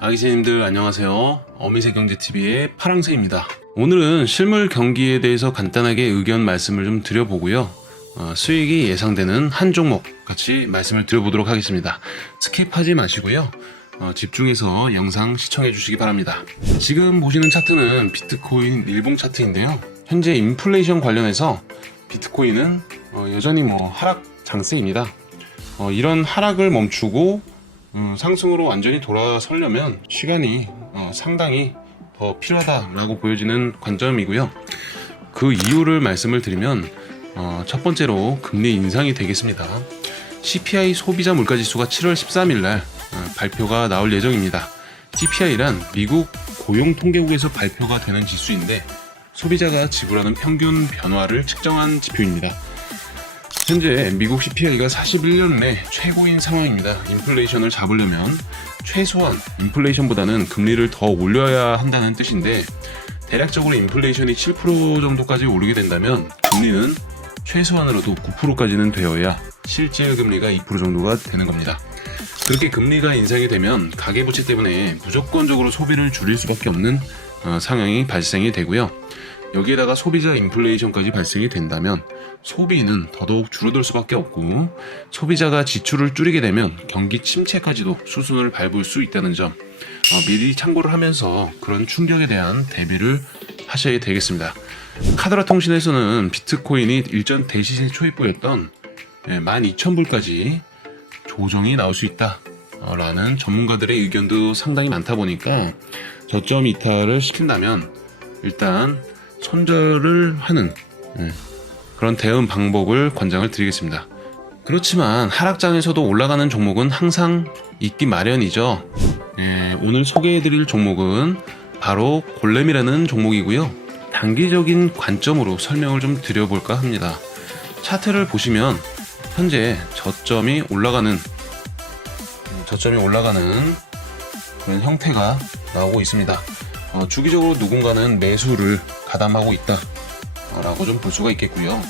아기새님들 안녕하세요. 어미새 경제TV의 파랑새입니다. 오늘은 실물 경기에 대해서 간단하게 의견 말씀을 좀 드려보고요. 어, 수익이 예상되는 한 종목 같이 말씀을 드려보도록 하겠습니다. 스킵하지 마시고요. 어, 집중해서 영상 시청해 주시기 바랍니다. 지금 보시는 차트는 비트코인 일봉 차트인데요. 현재 인플레이션 관련해서 비트코인은 어, 여전히 뭐 하락 장세입니다. 어, 이런 하락을 멈추고 음, 상승으로 완전히 돌아서려면 시간이 어, 상당히 더 필요하다라고 보여지는 관점이고요. 그 이유를 말씀을 드리면 어, 첫 번째로 금리 인상이 되겠습니다. CPI 소비자 물가지수가 7월 13일 날 어, 발표가 나올 예정입니다. CPI란 미국 고용통계국에서 발표가 되는 지수인데 소비자가 지불하는 평균 변화를 측정한 지표입니다. 현재 미국 CPI가 41년 내 최고인 상황입니다. 인플레이션을 잡으려면 최소한 인플레이션보다는 금리를 더 올려야 한다는 뜻인데 대략적으로 인플레이션이 7% 정도까지 오르게 된다면 금리는 최소한으로도 9%까지는 되어야 실질 금리가 2% 정도가 되는 겁니다. 그렇게 금리가 인상이 되면 가계부채 때문에 무조건적으로 소비를 줄일 수밖에 없는 어, 상황이 발생이 되고요. 여기에다가 소비자 인플레이션까지 발생이 된다면 소비는 더더욱 줄어들 수밖에 없고 소비자가 지출을 줄이게 되면 경기 침체까지도 수순을 밟을 수 있다는 점 어, 미리 참고를 하면서 그런 충격에 대한 대비를 하셔야 되겠습니다. 카드라 통신에서는 비트코인이 일전 대시세 초입부였던 12,000불까지 조정이 나올 수 있다. 어, 라는 전문가들의 의견도 상당히 많다 보니까 저점 이탈을 시킨다면 일단 손절을 하는 예, 그런 대응 방법을 권장을 드리겠습니다. 그렇지만 하락장에서도 올라가는 종목은 항상 있기 마련이죠. 예, 오늘 소개해드릴 종목은 바로 골렘이라는 종목이고요. 단기적인 관점으로 설명을 좀 드려볼까 합니다. 차트를 보시면 현재 저점이 올라가는 음, 저점이 올라가는 그런 형태가 나오고 있습니다. 어, 주기적으로 누군가는 매수를 가담하고 있다 라고 좀 볼 수가 있겠고요.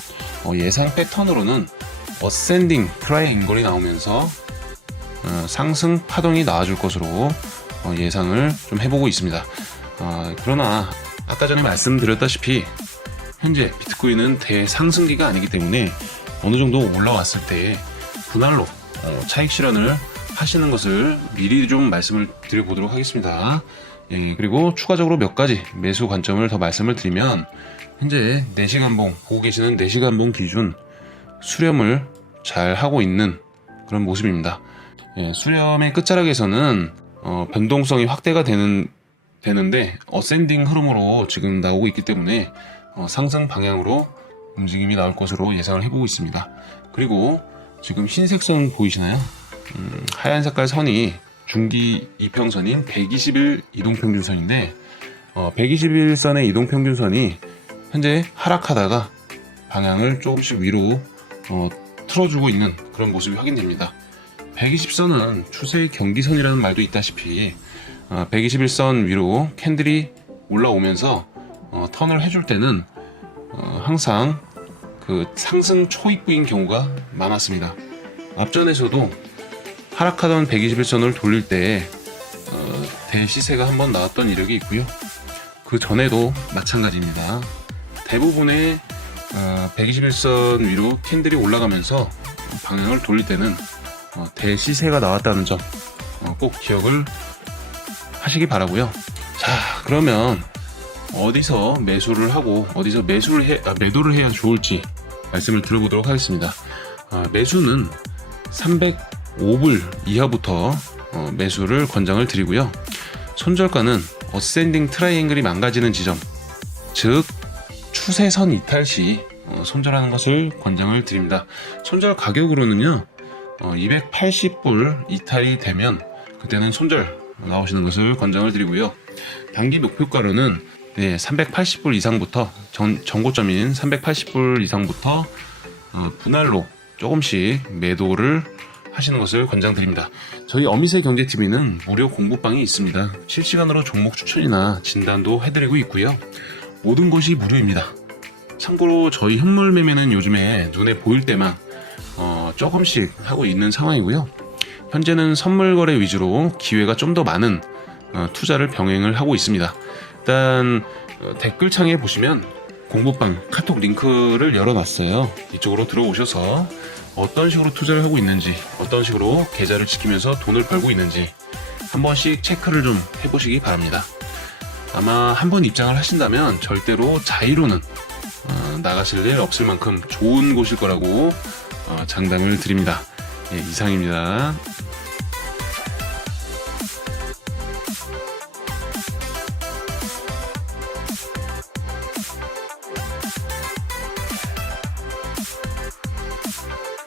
어, 예상 패턴으로는 어센딩 트라이앵글이 나오면서 어, 상승 파동이 나와줄 것으로 어, 예상을 좀 해보고 있습니다. 어, 그러나 아까 전에 말씀드렸다시피 현재 비트코인은 대상승기가 아니기 때문에 어느 정도 올라왔을 때 분할로 어, 차익 실현을 하시는 것을 미리 좀 말씀을 드려보도록 하겠습니다. 예, 그리고 추가적으로 몇 가지 매수 관점을 더 말씀을 드리면 현재 4시간봉 보고 계시는 4시간봉 기준 수렴을 잘 하고 있는 그런 모습입니다. 예, 수렴의 끝자락에서는 어, 변동성이 확대가 되는 되는데 어센딩 흐름으로 지금 나오고 있기 때문에 어, 상승 방향으로 움직임이 나올 것으로 예상을 해보고 있습니다. 그리고 지금 흰색 선 보이시나요? 음, 하얀 색깔 선이 중기 이평선인 120일 이동평균선인데 어, 121선의 이동평균선이 현재 하락하다가 방향을 조금씩 위로 어, 틀어주고 있는 그런 모습이 확인됩니다. 120선은 추세의 경기선이라는 말도 있다시피 어, 121선 위로 캔들이 올라오면서 어, 턴을 해줄 때는 어, 항상 그 상승 초입부인 경우가 많았습니다. 앞전에서도 하락하던 121선을 돌릴 때 어, 대시세가 한번 나왔던 이력이 있고요. 그 전에도 마찬가지입니다. 대부분의 어, 121선 위로 캔들이 올라가면서 방향을 돌릴 때는 어, 대시세가 나왔다는 점꼭 기억을 하시기 바라고요. 자, 그러면 어디서 매수를 하고 어디서 매수를 해, 아, 매도를 해야 좋을지 말씀을 들어보도록 하겠습니다. 아, 매수는 305불 이하부터 어, 매수를 권장을 드리고요. 손절가는 어센딩 트라이앵글이 망가지는 지점, 즉 추세선 이탈 시 어, 손절하는 것을 권장을 드립니다. 손절 가격으로는요, 어, 280불 이탈이 되면 그때는 손절 나오시는 것을 권장을 드리고요. 단기 목표가로는 네, 380불 이상부터 전, 전고점인 380불 이상부터 어, 분할로 조금씩 매도를 하시는 것을 권장드립니다. 저희 어미새 경제TV는 무료 공부방이 있습니다. 실시간으로 종목 추천이나 진단도 해드리고 있고요. 모든 것이 무료입니다. 참고로 저희 현물 매매는 요즘에 눈에 보일 때만 어, 조금씩 하고 있는 상황이고요. 현재는 선물 거래 위주로 기회가 좀 더 많은 어, 투자를 병행을 하고 있습니다. 일단 어, 댓글창에 보시면 공부방 카톡 링크를 열어놨어요. 이쪽으로 들어오셔서 어떤 식으로 투자를 하고 있는지, 어떤 식으로 계좌를 지키면서 돈을 벌고 있는지 한 번씩 체크를 좀 해보시기 바랍니다. 아마 한 번 입장을 하신다면 절대로 자의로는 어, 나가실 일 없을 만큼 좋은 곳일 거라고 어, 장담을 드립니다. 예, 이상입니다.